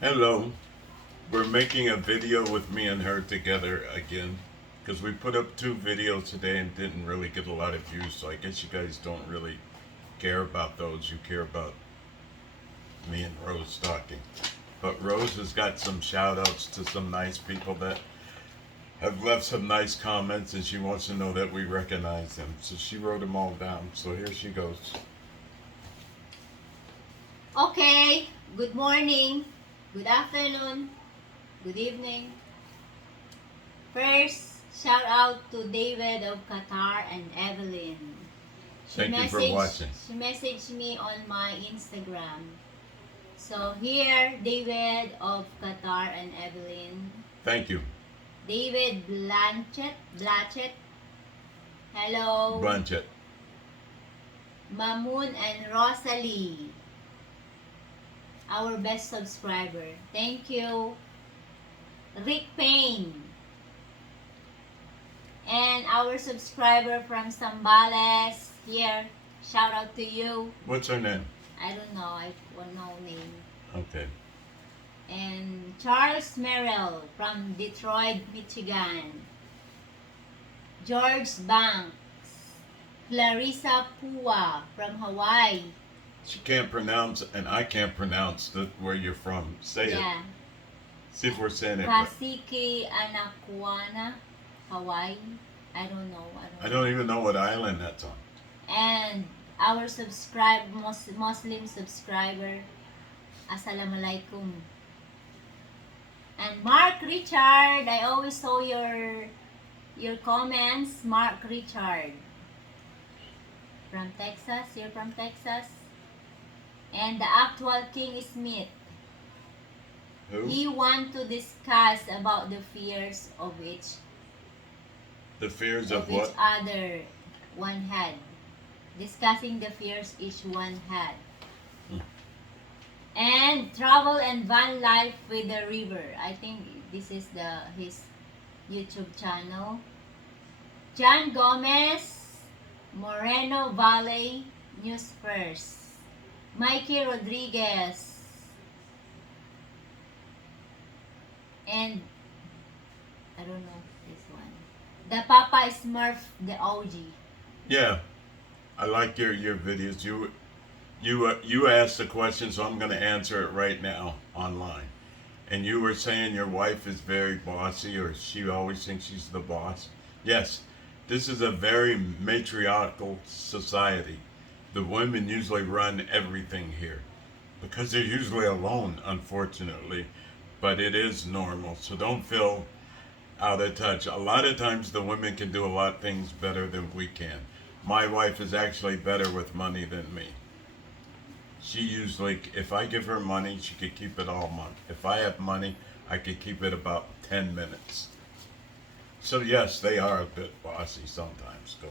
Hello. We're making a video with me and her together again because we put up two videos today and didn't really get a lot of views. So I guess you guys don't really care about those. You care about me and Rose talking. But Rose has got some shout outs to some nice people that have left some nice comments and she wants to know that we recognize them. So she wrote them all down. So here she goes. Okay, good morning, good afternoon, good evening. First, shout out to David of Qatar and Evelyn. Thank you for watching. She messaged me on my Instagram. So here, David of Qatar and Evelyn. Thank you. David Blatchet. Hello. Blanchett. Mamoon and Rosalie. Our best subscriber. Thank you. Rick Payne. And our subscriber from Sambales. Here. Shout out to you. What's her name? I don't know. I don't know name. Okay. And Charles Merrill from Detroit, Michigan. George Banks. Clarissa Pua from Hawaii. She can't pronounce, and I can't pronounce where you're from. Say it. Yeah. See if we're saying it right. Kasiki Anakuana, Hawaii. I don't know. I don't even know what island that's on. And our Muslim subscriber, Assalamualaikum. And Mark Richard, I always saw your comments. Mark Richard from Texas. You're from Texas. And the actual King Smith. Who? He want to discuss about the fears of each What? other one had. Discussing the fears each one had. And travel and van life with the river. I think this is his YouTube channel. John Gomez, Moreno Valley News First. Mikey Rodriguez. And I don't know this one. The Papa Smurf, the OG. Yeah, I like your videos. You asked the question, so I'm going to answer it right now online. And you were saying your wife is very bossy, or she always thinks she's the boss. Yes, this is a very matriarchal society. The women usually run everything here because they're usually alone, unfortunately. But it is normal, so don't feel out of touch. A lot of times the women can do a lot of things better than we can. My wife is actually better with money than me. She usually, if I give her money, she could keep it all month. If I have money, I could keep it about 10 minutes. So yes, they are a bit bossy sometimes. Go.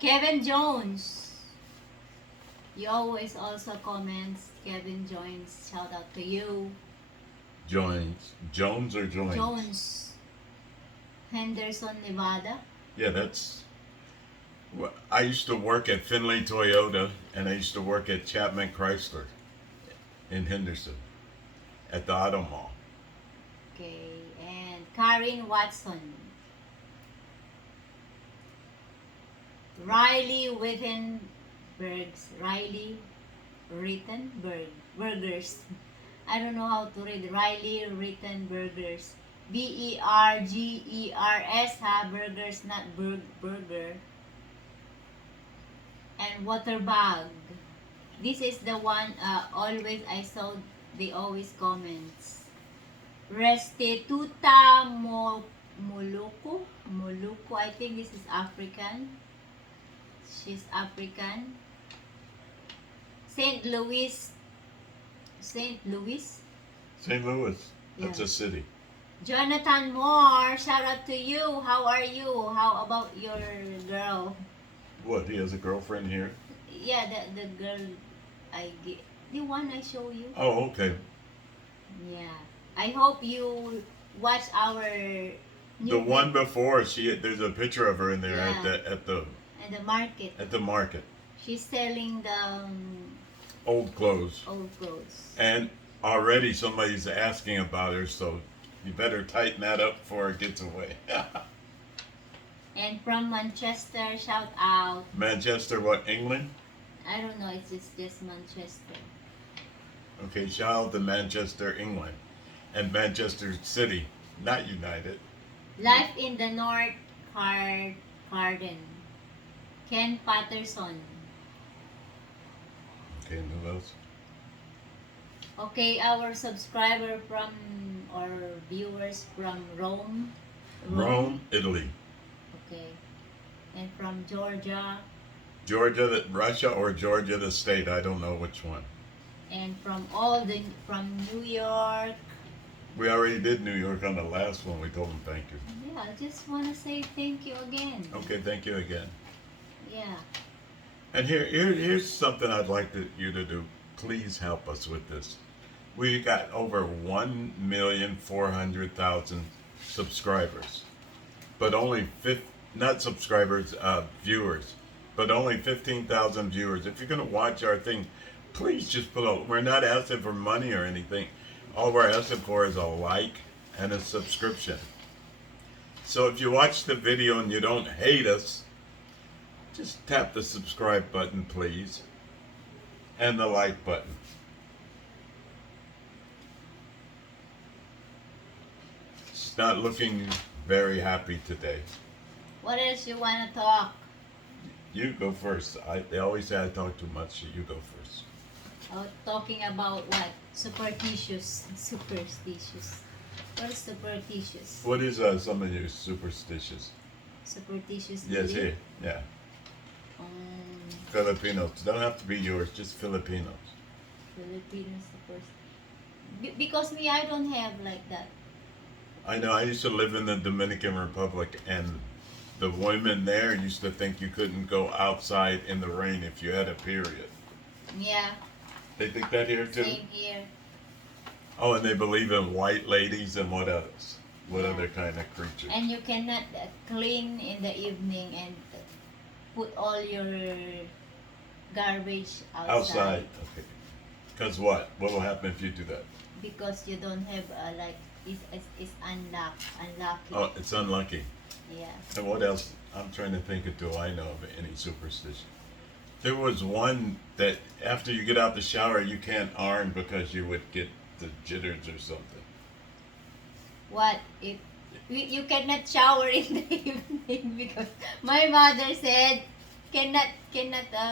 Kevin Jones. You always also comments. Kevin Jones, shout out to you. Jones or Joins? Jones. Henderson, Nevada. Yeah, that's. I used to work at Finley Toyota, and I used to work at Chapman Chrysler in Henderson at the Auto Mall. Okay, and Karen Watson. Riley Rittenbergers. I don't know how to read. Riley Rittenbergers. Bergers, ha? Burgers, not burger. And Waterbag. This is the one always I saw. They always comments. Restituta Moluko. I think this is African. She's African. St. Louis. St. Louis. That's a city. Jonathan Moore, shout out to you. How are you? How about your girl? What, he has a girlfriend here? Yeah, the girl the one I show you. Oh, okay. Yeah. I hope you watch our The one before, there's a picture of her in there Yeah. at the market. at the market. She's selling the Old clothes. old clothes. And already somebody's asking about her, so you better tighten that up before it gets away. And from Manchester, shout out. Manchester, what, England? I don't know, it's just Manchester. Okay, shout out to Manchester, England. And Manchester City, not United. Life in the North Garden. Ken Patterson. Okay, and who else? Okay, our subscriber from or viewers from Rome. Rome, Italy. Okay. And from Georgia. Georgia, Russia, or Georgia, the state. I don't know which one. And from New York. We already did New York on the last one. We told them thank you. Yeah, I just want to say thank you again. Okay, thank you again. Yeah. And here's something I'd like you to do. Please help us with this. We got over 1,400,000 subscribers, but only not subscribers, viewers, but only 15,000 viewers. If you're gonna watch our thing, please just we're not asking for money or anything. All we're asking for is a like and a subscription. So if you watch the video and you don't hate us, just tap the subscribe button, please, and the like button. It's not looking very happy today. What else you want to talk? You go first. They always say I talk too much, so you go first. Talking about what? Superstitious. Superstitious. What is superstitious? What is some of you superstitious? Superstitious. Yes, belief? here, yeah. Um, Filipinos. Don't have to be yours, just Filipinos. Filipino superstitious. Because me, I don't have like that. I know. I used to live in the Dominican Republic, and the women there used to think you couldn't go outside in the rain if you had a period. Yeah. They think that here too? Same here. Oh, and they believe in white ladies and what else? What Yeah. other kind of creatures? And you cannot clean in the evening and put all your garbage outside. Okay. Because what? What will happen if you do that? Because you don't have it's unlucky. Oh, it's unlucky. Yeah. And what else? I'm trying to think of, do I know of any superstition? There was one that after you get out the shower, you can't iron because you would get the jitters or something. What if you cannot shower in the evening because my mother said cannot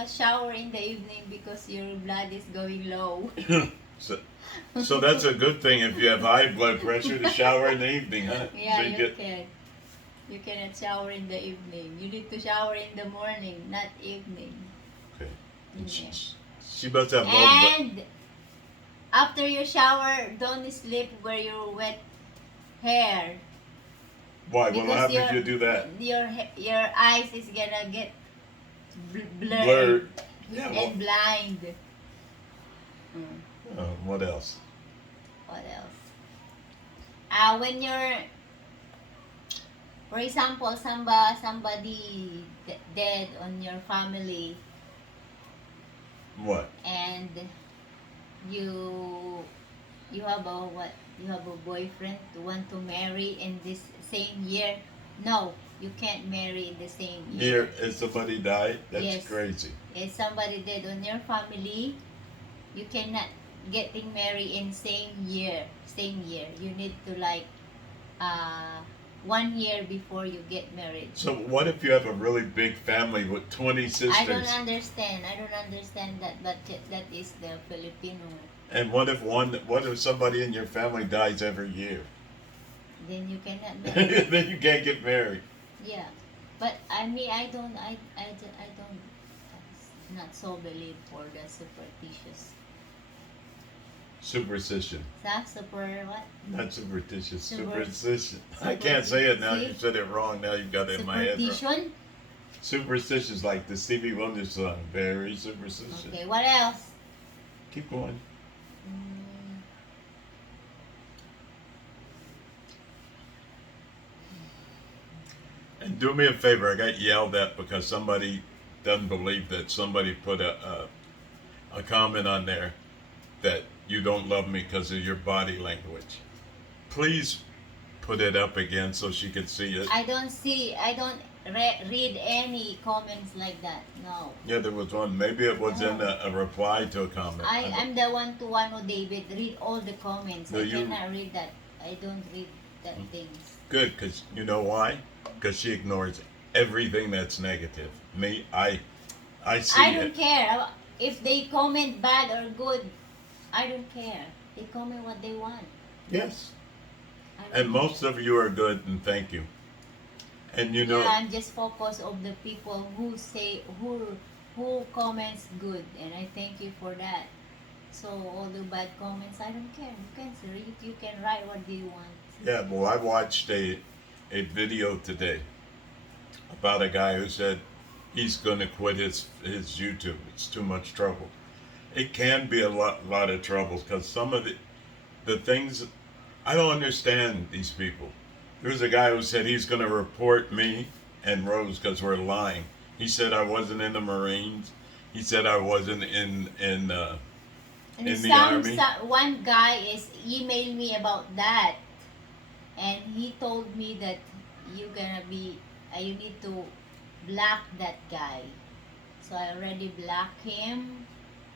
shower in the evening because your blood is going low. So that's a good thing if you have high blood pressure to shower in the evening, huh? Yeah, So you can. You cannot shower in the evening. You need to shower in the morning, not evening. Okay. And Yeah. she must have low And after you shower, don't sleep where your wet hair. Why? What will happen if you do that? Your eyes is gonna get blurred, Blurred. Yeah. and blind. What else? What else? When you're, for example, somebody dead on your family, What? and you have a what? You have a boyfriend to want to marry in this same year. No, you can't marry in the same year. Here, if somebody died, that's Yes. crazy. If somebody dead on your family, you cannot getting married in same year. Same year. You need to 1 year before you get married. So what if you have a really big family with 20 sisters? I don't understand that, but that is the Filipino. And what if somebody in your family dies every year? Then you cannot marry. Then you can't get married. Yeah, but I mean, I don't, not so believe for the superstitious. Superstition. Super what? Not superstitious. Super- Superstition. I can't say it now. See? You said it wrong. Now you got it in my head. Wrong. Superstition. Superstitious, like the Stevie Wonder song. Very superstitious. Okay, what else? Keep going. Mm, And do me a favor. I got yelled at because somebody doesn't believe that somebody put a comment on there that you don't love me because of your body language. Please put it up again so she can see it. I don't read any comments like that. No. Yeah, there was one. Maybe it was in No. a reply to a comment. I'm the one to one who David read all the comments. No, I you- cannot read that. I don't read that things. Good, because you know why? Because she ignores everything that's negative. Me, I see I don't it. care if they comment bad or good. I don't care. They comment what they want. Yes. I don't And care. most of you are good, and thank you. And you know, Yeah, I'm just focused on the people who say who comments good, and I thank you for that. So all the bad comments, I don't care. You can read, you can write what you want. yeah, well, I watched a video today about a guy who said he's going to quit his YouTube. It's too much trouble. It can be a lot of trouble because some of the things I don't understand these people. There's a guy who said he's going to report me and Rose because we're lying. He said I wasn't in the Marines. He said I wasn't And in the army. one guy is emailed me about that, and he told me that you need to block that guy. So I already blocked him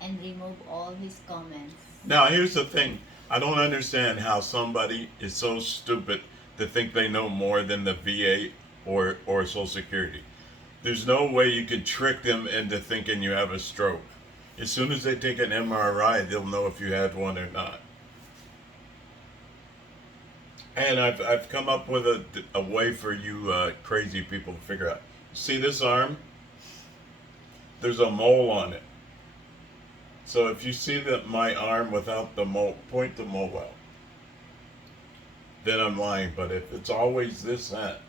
and remove all his comments. Now here's the thing. I don't understand how somebody is so stupid to think they know more than the VA or Social Security. There's no way you could trick them into thinking you have a stroke. As soon as they take an MRI, they'll know if you had one or not. And I've come up with a way for you crazy people to figure out. See this arm? There's a mole on it. So if you see that my arm without the mole, point the mole out. Then I'm lying. But if it's always this, that,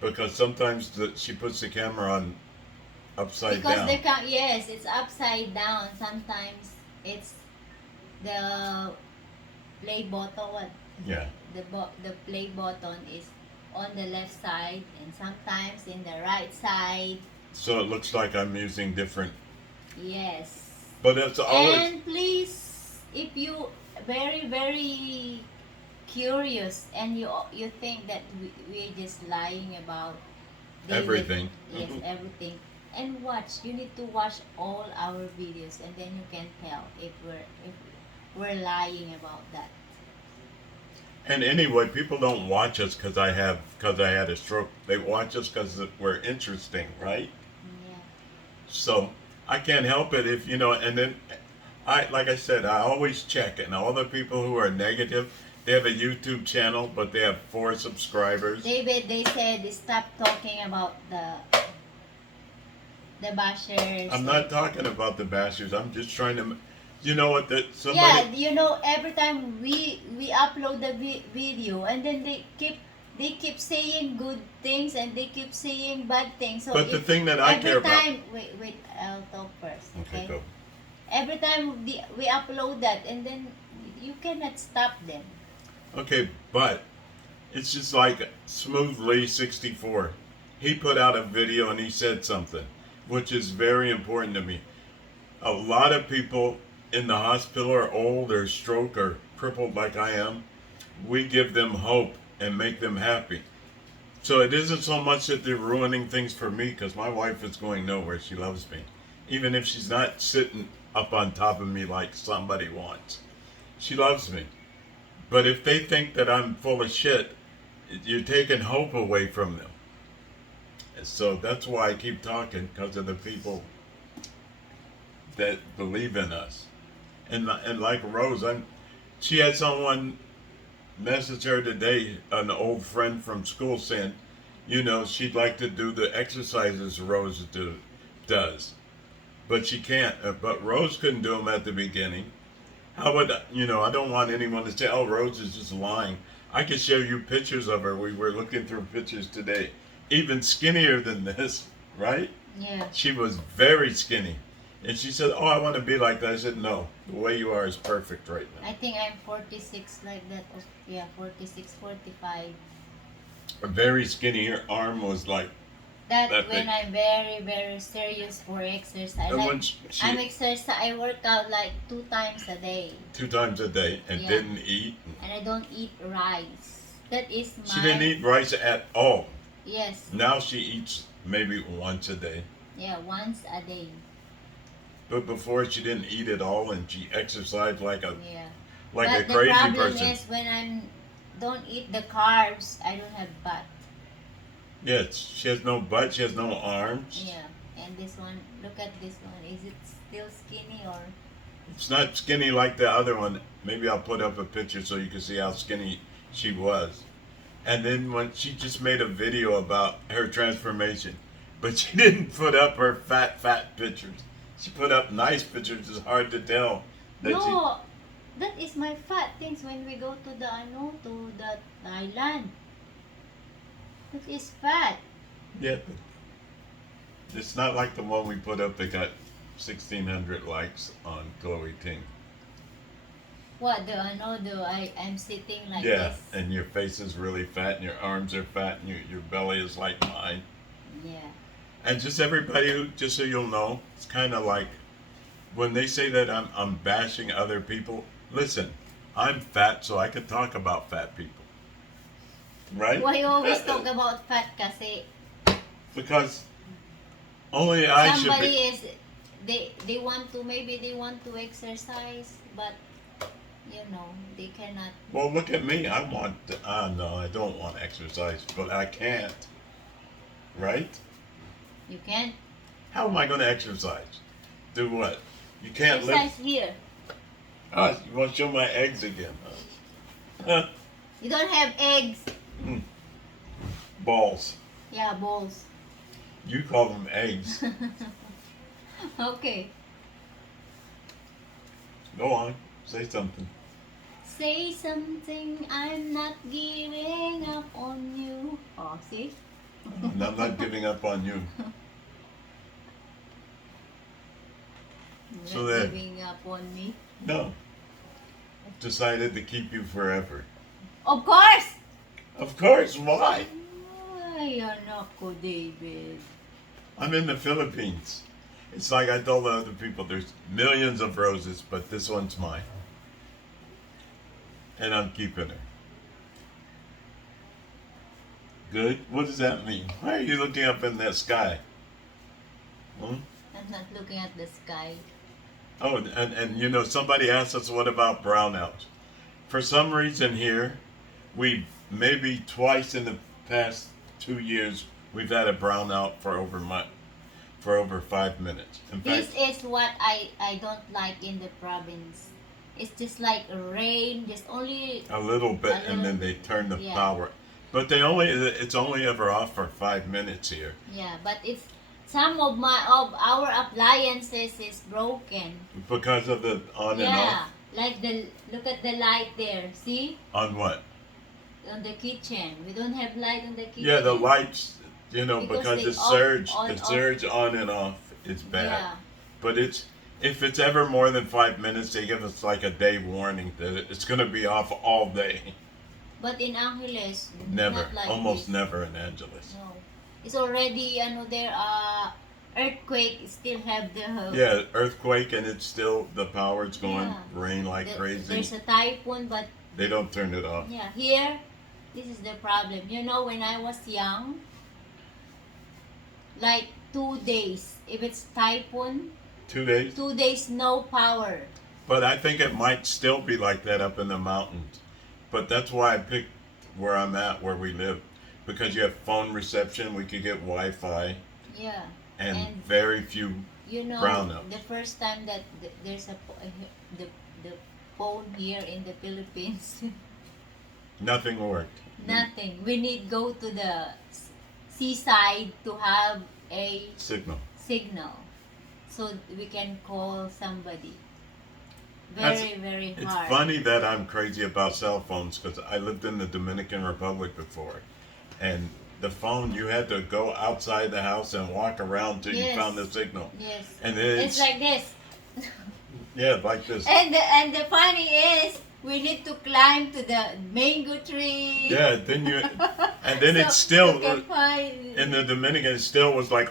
because sometimes she puts the camera on upside Because down. they can't. Yes, it's upside down. Sometimes it's the play button. What Yeah. the play button is on the left side, and sometimes in the right side. So it looks like I'm using different. Yes. But it's always. And please, if you very curious and you think that we're just lying about David, Everything. yes, everything, and watch. You need to watch all our videos, and then you can tell if we're lying about that. And anyway, people don't watch us because I had a stroke. They watch us because we're interesting, right? Yeah. So I can't help it if And then like I said, I always check. And all the people who are negative, they have a YouTube channel, but they have 4 subscribers. David, they said stop talking about the bashers. I'm not talking about the bashers. I'm just trying to. You know what? That somebody. Yeah, every time we upload the video, and then they keep saying good things and they keep saying bad things. So But the thing that I care about. Wait, I'll talk first. Okay, go. Every time we upload that, and then you cannot stop them. Okay, but it's just like Smoothly 64. He put out a video and he said something, which is very important to me. A lot of people in the hospital are old or stroke or crippled like I am. We give them hope and make them happy. So it isn't so much that they're ruining things for me, because my wife is going nowhere. She loves me. Even if she's not sitting up on top of me like somebody wants. She loves me. But if they think that I'm full of shit, you're taking hope away from them. So that's why I keep talking, because of the people that believe in us. And like Rose, she had someone message her today, an old friend from school, saying, she'd like to do the exercises Rose does. But she can't. But Rose couldn't do them at the beginning. How would, I don't want anyone to say, oh, Rose is just lying. I could show you pictures of her. We were looking through pictures today. Even skinnier than this, right? Yeah. She was very skinny. And she said, oh, I want to be like that. I said, no, the way you are is perfect right now. I think I'm 46 like that. Yeah, 46, 45. A very skinny. Her arm was like That that when big. I'm very, very serious for exercise. And Like when she I'm exercise, I work out like 2 times a day. 2 times a day and Yeah. didn't eat. And I don't eat rice. That is She didn't my eat rice at all. yes. Now she eats maybe once a day. Yeah, once a day. But before she didn't eat at all, and she exercised Yeah. like a But the crazy problem person. is when I'm don't eat the carbs, I don't have butt. Yes, she has no butt. She has no arms. Yeah. And this one, look at this one. Is it still skinny or? It's not skinny like the other one. Maybe I'll put up a picture so you can see how skinny she was. And then when she just made a video about her transformation, but she didn't put up her fat pictures. She put up nice pictures. It's hard to tell that she. No, that is my fat things when we go to the to the Thailand. That is fat. Yeah, but it's not like the one we put up that got 1,600 likes on Chloe Ting. What the I'm sitting like Yeah, this. and your face is really fat, and your arms are fat, and your belly is like mine. Yeah. And just everybody who, just so you'll know, it's kind of like when they say that I'm bashing other people. Listen, I'm fat, so I can talk about fat people, right? Why you always talk about fat kasi Because only I should somebody be. is they want to maybe they want to exercise but they cannot. Well, look at me. I want. No, I don't want exercise, but I can't. Right? You can't How am I going to exercise? Do what? You can't exercise lift. here. You want to show my eggs again? Huh? You don't have eggs. Balls. Yeah, balls. You call them eggs. Okay. Go on. Say something. Say something, I'm not giving up on you. Oh, see? And I'm not giving up on you. You're So not there. giving up on me. No. I've decided to keep you forever. Of course! Of course. Why? Ay, anak ko, David. I'm in the Philippines. It's like I told the other people, there's millions of roses, but this one's mine. And I'm keeping her. Good? What does that mean? Why are you looking up in that sky? Hmm? I'm not looking at the sky. Oh, and somebody asked us, what about brownouts? For some reason here, we maybe twice in the past 2 years, we've had a brownout for over 5 minutes. In This fact, is what I don't like in the province. It's just like rain, just only a little bit, a and then little- they turn the yeah. power. But it's only ever off for 5 minutes here yeah, but it's some of our appliances is broken. because of the on and Yeah, off. like look at the light there. See On what? on the kitchen. We don't have light on the kitchen. Yeah, the lights. Because Because they the off- surge, on, the off. surge on and off is bad. Yeah, But if it's ever more than 5 minutes, they give us like a day warning that it's going to be off all day. but in Angeles, Never, not like almost this. never in Angeles. No, it's already there. Earthquake still have the Yeah, earthquake and it's still the power's going, Yeah. rain like crazy. There's a typhoon, but They don't turn it off. yeah, here, this is the problem. When I was young, like 2 days, if it's typhoon, 2 days. 2 days no power. But I think it might still be like that up in the mountains. But that's why I picked where I'm at, where we live. Because you have phone reception, we could get Wi-Fi, Yeah, and very few. Brownouts. the first time that there's the phone here in the Philippines, Nothing worked. nothing. We need go to the seaside to have a Signal. signal, so we can call somebody. That's- Very, very It's hard. funny that I'm crazy about cell phones because I lived in the Dominican Republic before, and the phone you had to go outside the house and walk around till you Yes. found the signal. Yes. And then It's like this. yeah, like this. And the funny is we need to climb to the mango tree. Yeah, and then it's still you can find. in the Dominican. It still was like.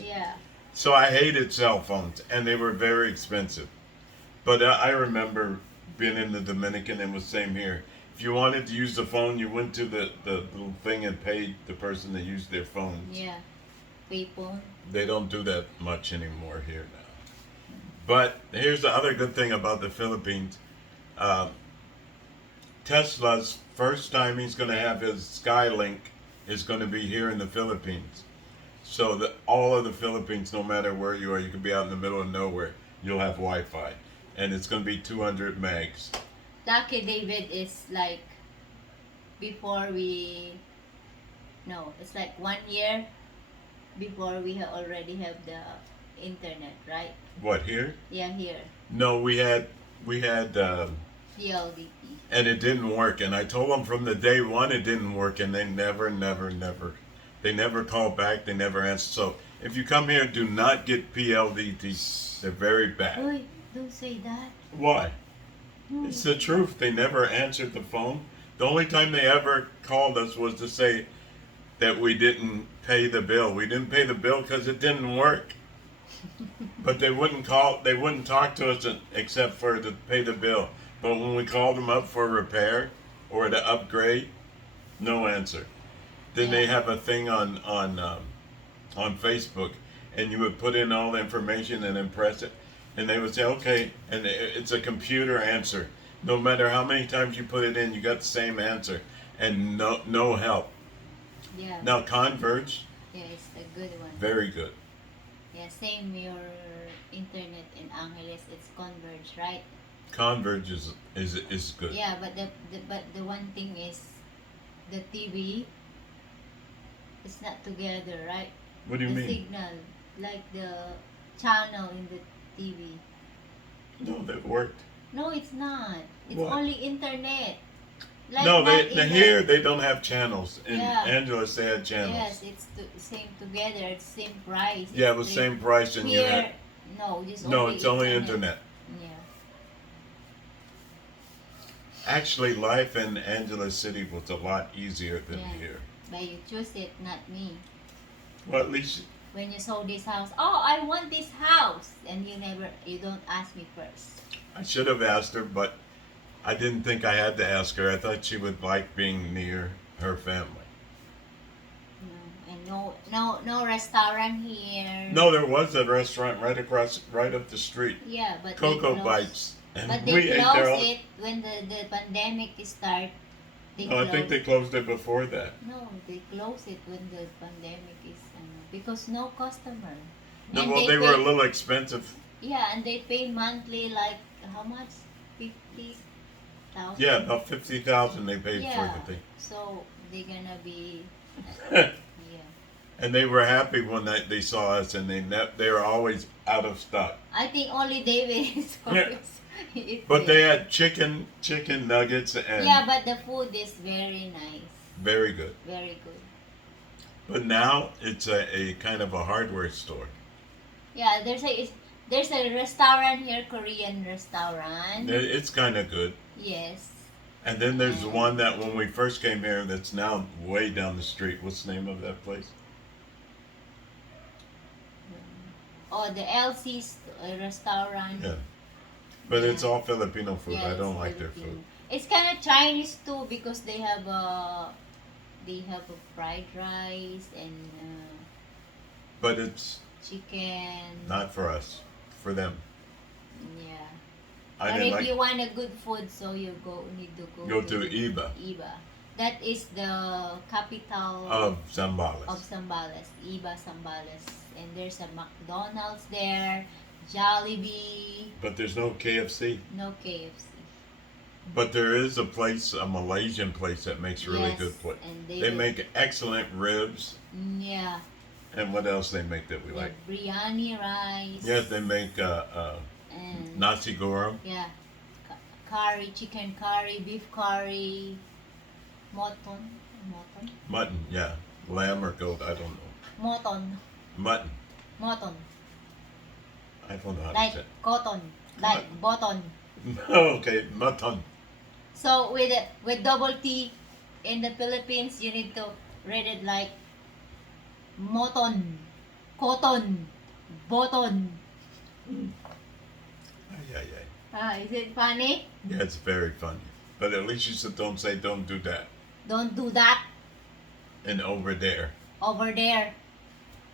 Yeah. So I hated cell phones, and they were very expensive. But I remember being in the Dominican, and it was same here. If you wanted to use the phone, you went to the little thing and paid the person that used their phones. Yeah. People. They don't do that much anymore here now. But here's the other good thing about the Philippines. Uh, Tesla's first time he's going to have his Skylink is going to be here in the Philippines. So that all of the Philippines, no matter where you are, you can be out in the middle of nowhere, you'll have Wi-Fi, and it's going to be 200 megs. Lucky David is like before we. No, it's like 1 year before we already have the internet, right? What here? Yeah, here. No, we had PLDT. and it didn't work. And I told them from the day one it didn't work, and they never called back. They never answered. So if you come here, do not get PLDT. They're very bad. Boy, don't say that. Why? No. It's the truth. They never answered the phone. The only time they ever called us was to say that we didn't pay the bill. We didn't pay the bill because it didn't work. But they wouldn't call. They wouldn't talk to us except for to pay the bill. But when we called them up for repair or to upgrade, no answer. Then they have a thing on Facebook, and you would put in all the information and then press it, and they would say okay, and it's a computer answer. No matter how many times you put it in, you got the same answer, and no help. Yeah. Now Converge, Yeah, it's a good one. very good. Yeah, same your internet in Angeles, it's Converge, right? Converge is good. Yeah, but the one thing is the TV is not together, right? What do you the mean? signal, like the channel in the TV. No, that worked. No, it's not. It's What? only internet. Like No, not they in here they don't have channels. In Yeah. Angeles, they had channels. Yes, it's same together. It's same price. Yeah, it was same price, and you Here, had. no, this No, only it's only internet. Yeah. Actually, life in Angeles City was a lot easier than Yeah. here. But you choose it, not me. Well, at least When you saw this house, oh, I want this house, and you don't ask me first. I should have asked her, but I didn't think I had to ask her. I thought she would like being near her family. And no restaurant here. No, there was a restaurant right up the street, Yeah, but Cocoa they closed. Bites, and But we they ate there. closed it when the pandemic start. No, I think they closed it before that. No, they closed it when the pandemic is because no customer. No, And well, they were a pay- little expensive. Yeah, and they pay monthly like how much? 50,000. Yeah, about 50,000 they paid Yeah. for the thing. So they're gonna be And yeah. they were happy when they saw us, and they were always out of stock. I think only David is always eat But there. they had chicken nuggets, and Yeah, but the food is very nice. very good. Very good. But now it's a kind of a hardware store. Yeah, there's a restaurant here, Korean restaurant. It's kind of good. Yes. And then there's one that when we first came here that's now way down the street. What's the name of that place? Oh, the LC's restaurant. Yeah. But it's Yeah. all Filipino food. Yeah, I don't it's like their Filipino. food. It's kind of Chinese too because they have a fried rice and But it's chicken. not for us. For them. Yeah. I Or didn't if like you want a good food, so you need to go to Iba Iba. That is the capital of Zambales. of Zambales, Iba Zambales, and there's a McDonald's there, Jollibee, But there's no KFC. no KFC. But there is a place, a Malaysian place that makes really Yes, good food. and They make excellent ribs. yeah, And what else they make that we the like? biryani rice. Yes, they make and nasi goreng. yeah, curry, chicken curry, beef curry, mutton, Mutton, yeah. Lamb or goat, I don't know. mutton, Mutton. mutton, I don't know how to like say it. cotton, like button. Okay, mutton. So with double T in the Philippines, you need to read it like moton, cotton, boton. Ay, ay, ay. Is it funny? Yeah, it's very funny. But at least you said don't say don't do that. Don't do that And over there. over there.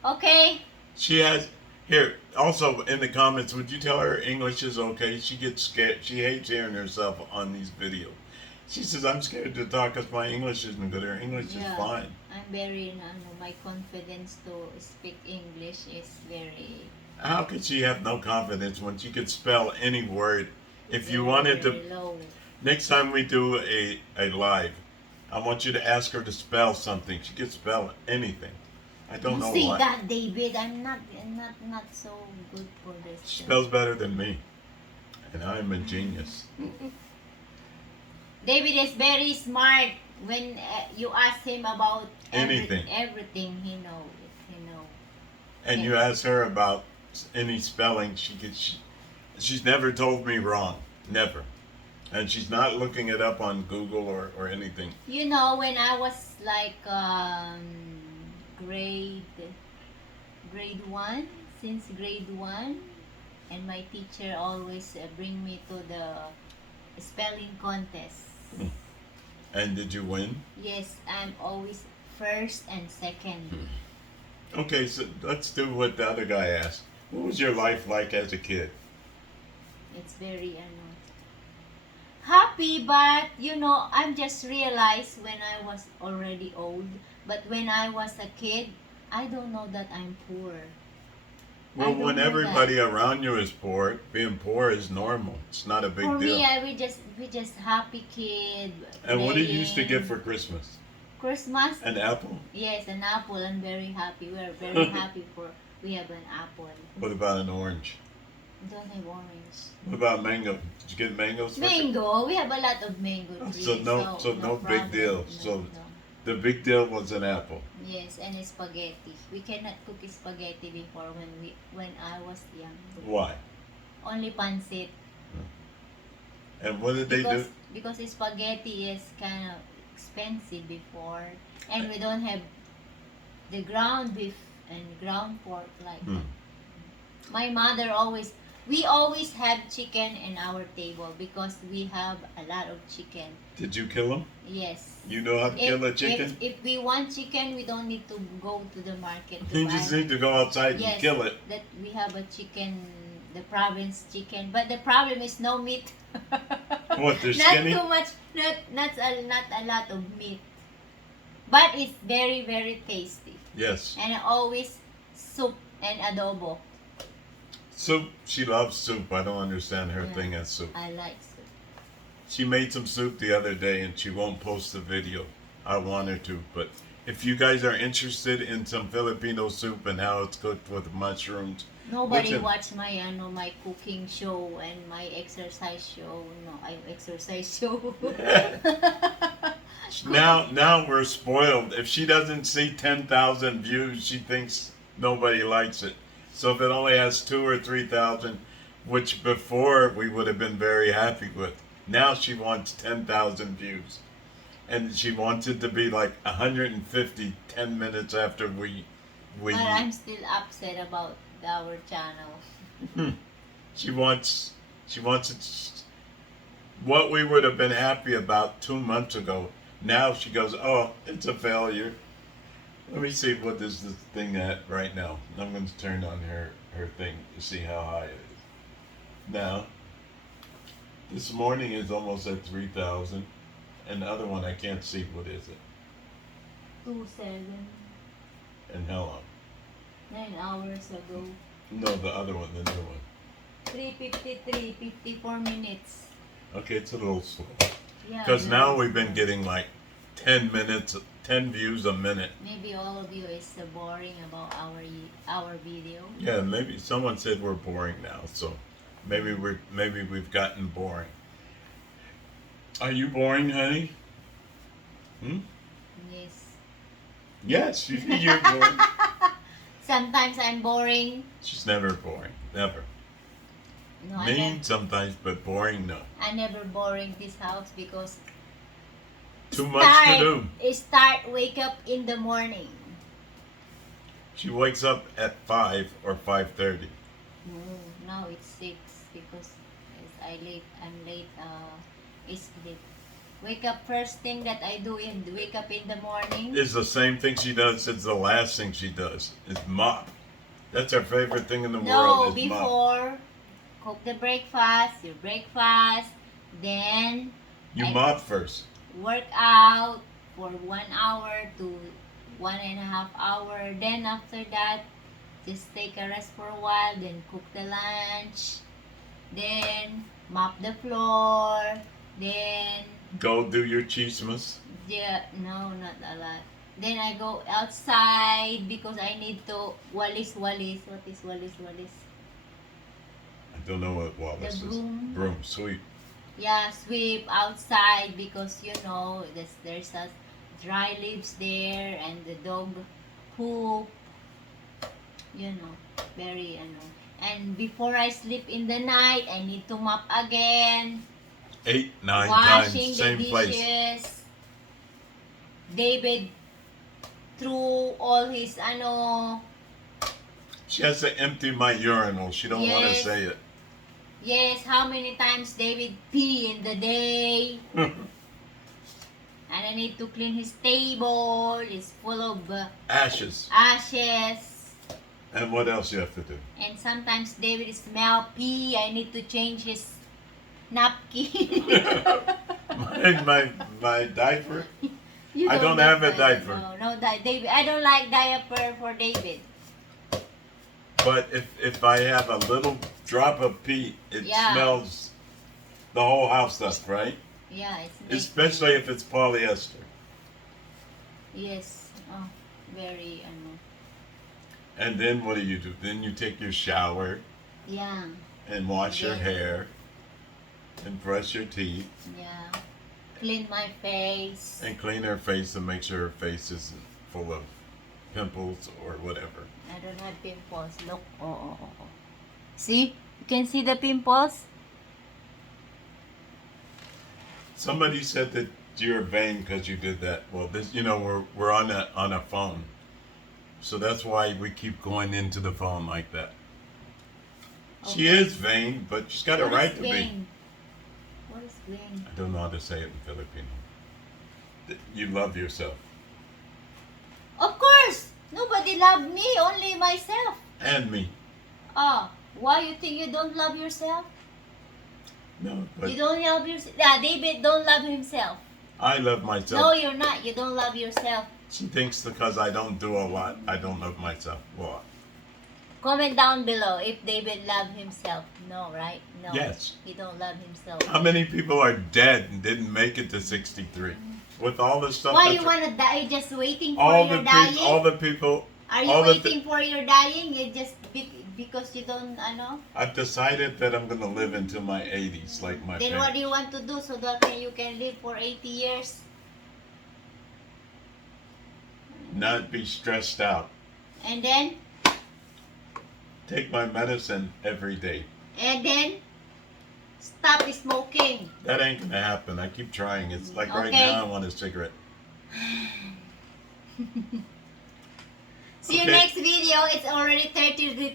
Okay. She has here also in the comments, would you tell her English is okay? She gets scared. She hates hearing herself on these videos. She says, I'm scared to talk because my English isn't good. Her English is fine. I'm very, my confidence to speak English is very, How could she have no confidence when she could spell any word? If you wanted to, very low. next time we do a live, I want you to ask her to spell something. She can spell anything. I don't You know see why. that, David? I'm not so good for this. She spells better than me. And I'm a genius. David is very smart. When you ask him about Anything. everything he knows. And you ask her about any spelling, she's never told me wrong. Never. And she's not looking it up on Google or anything. You know, when I was like grade one, since grade one, and my teacher always bring me to the spelling contest. And did you win? Yes, I'm always first and second. Okay, so let's do what the other guy asked. What was your life like as a kid? It's very happy, but I'm just realized when I was already old. But when I was a kid, I don't know that I'm poor. Well, don't when know everybody around you is poor, being poor is normal. It's not a big For deal. me, we just happy kid. And what did you used to playing. get for Christmas? Christmas? An apple? Yes, an apple. I'm very happy. We're very happy for we have an apple. What about an orange? We don't have orange. What about mango? Did you get mangoes for Mango. We have a lot of mango trees. So no big problem. deal. No, So no. the big deal was an apple. Yes, and spaghetti. We cannot cook spaghetti before when I was young. Why? Only pancit. And what did they do? Because spaghetti is kind of expensive before, and we don't have the ground beef and ground pork like that. My mother we always have chicken in our table because we have a lot of chicken. Did you kill them? Yes. You know how to kill a chicken? If we want chicken, we don't need to go to the market to You buy. just need to go outside Yes, and kill it. that we have a chicken, the province chicken, but the problem is no meat. What, they're Not skinny? too much, not a lot of meat, but it's very very tasty. Yes. And always soup and adobo. Soup. She loves soup. I don't understand her Yeah. thing as soup. I like soup. She made some soup the other day and she won't post the video. I want her to, but if you guys are interested in some Filipino soup and how it's cooked with mushrooms, Nobody Listen. watch my my cooking show and my exercise show. No, I exercise show. now we're spoiled. If she doesn't see 10,000 views, she thinks nobody likes it. So if it only has 2 or 3,000, which before we would have been very happy with, now she wants 10,000 views. And she wants it to be like 150 10 minutes after we But I'm still upset about our channel. she wants it what we would have been happy about 2 months ago. Now she goes, oh, it's a failure. Let me see what is this thing at right now. I'm going to turn on her thing to see how high it is. Now, this morning is almost at 3,000, and the other one I can't see. What is it? 2-7. And how long? 9 hours ago. No, the other one, the new one. 3:53, 54 minutes. Okay, it's a little slow. Yeah. Because now nice. we've been getting like 10 minutes, 10 views a minute. Maybe all of you is boring about our video. Yeah, maybe someone said we're boring now, so maybe we've gotten boring. Are you boring, honey? Yes. Yes, you're boring. Sometimes I'm boring. She's never boring, never. No, Mean sometimes, but boring no. I never boring this house because Too much to do. wake up in the morning. She wakes up at 5 or 5:30. No, now it's 6 because I'm late sleep. Wake up first thing that I do in wake up in the morning. Is the same thing she does. It's the last thing she does. Is mop. That's her favorite thing in the No, world. Is mop. before cook the breakfast, your breakfast, then You I mop first. work out for 1 hour to 1.5 hours. Then after that, just take a rest for a while. Then cook the lunch. Then mop the floor. Then Go do your chismes. yeah, no, not a lot. Then I go outside because I need to walis. What is walis? I don't know what Wallace is. broom. Broom, sweep. Yeah, sweep outside because there's a dry leaves there and the dog poop. Very And before I sleep in the night, I need to mop again. 8, 9 Washing times, same the place. dishes. David threw all his She has to empty my urinal. She don't want to Yes. say it. Yes, how many times David pee in the day? And I need to clean his table. It's full of Ashes. ashes. And what else you have to do? And sometimes David smell pee. I need to change his napkin. my diaper. You I don't have a diaper. No, David. I don't like diaper for David. But if I have a little drop of pee, it Yeah. smells the whole house up, right? Yeah, Especially if it's polyester. Yes. Oh, very And then what do? Then you take your shower Yeah. and wash your Yes. hair and brush your teeth Yeah. Clean my face. and clean her face and make sure her face isn't full of pimples or whatever. I don't have pimples. Look. Oh. See? You can see the pimples? Somebody said that you're vain because you did that. Well, we're on a phone, so that's why we keep going into the phone like that. She Okay. is vain, but she's got a What right is to be. vain? What is vain? I don't know how to say it in Filipino. You love yourself Of course! Nobody loved me, only myself. and me. Oh, why you think you don't love yourself? No, but You don't love yourself. Yeah, David don't love himself. I love myself. No, you're not. You don't love yourself. She thinks because I don't do a lot, I don't love myself. Well, Comment down below if David love himself. No, right? No. yes. He don't love himself. How many people are dead and didn't make it to 63? With all the stuff. Why that's- you wanna die? Just waiting for your dying? all the people. Are you all the waiting for your dying? You just because you don't I've decided that I'm gonna live into my 80s, like my Then what do parents. you want to do so that you can live for 80 years? Not be stressed out. And then Take my medicine every day. stop smoking. That ain't gonna happen. I keep trying. It's like right Okay. now I want a cigarette. See you Okay. next video. It's already 33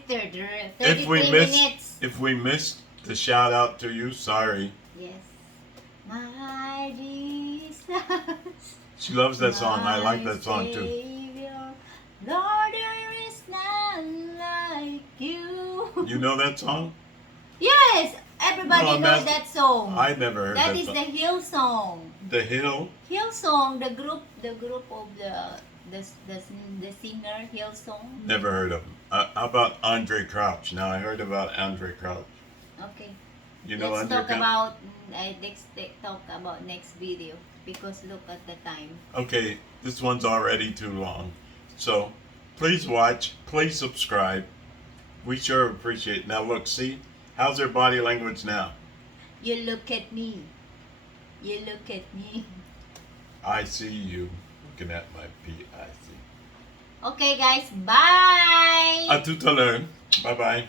If we missed, minutes. if we missed the shout out to you, sorry. Yes. My Jesus. She loves that song. I like that song too. Savior, Lord, there is none like you. You know that song? Yes, everybody No, knows that's- that song. I never heard That that is song. the Hill song. The Hill? Hill song, the group of the singer Hill song. Never heard of him. How about Andre Crouch? Now I heard about Andre Crouch. Okay. You know Let's Andre talk Crouch? about talk about next video because look at the time. Okay, this one's already too long. So please watch, please subscribe. We sure appreciate it. Now look, see? How's her body language now? You look at me. You look at me. I see you looking at my PIC. Okay guys, bye. À tout à l'heure. Bye bye.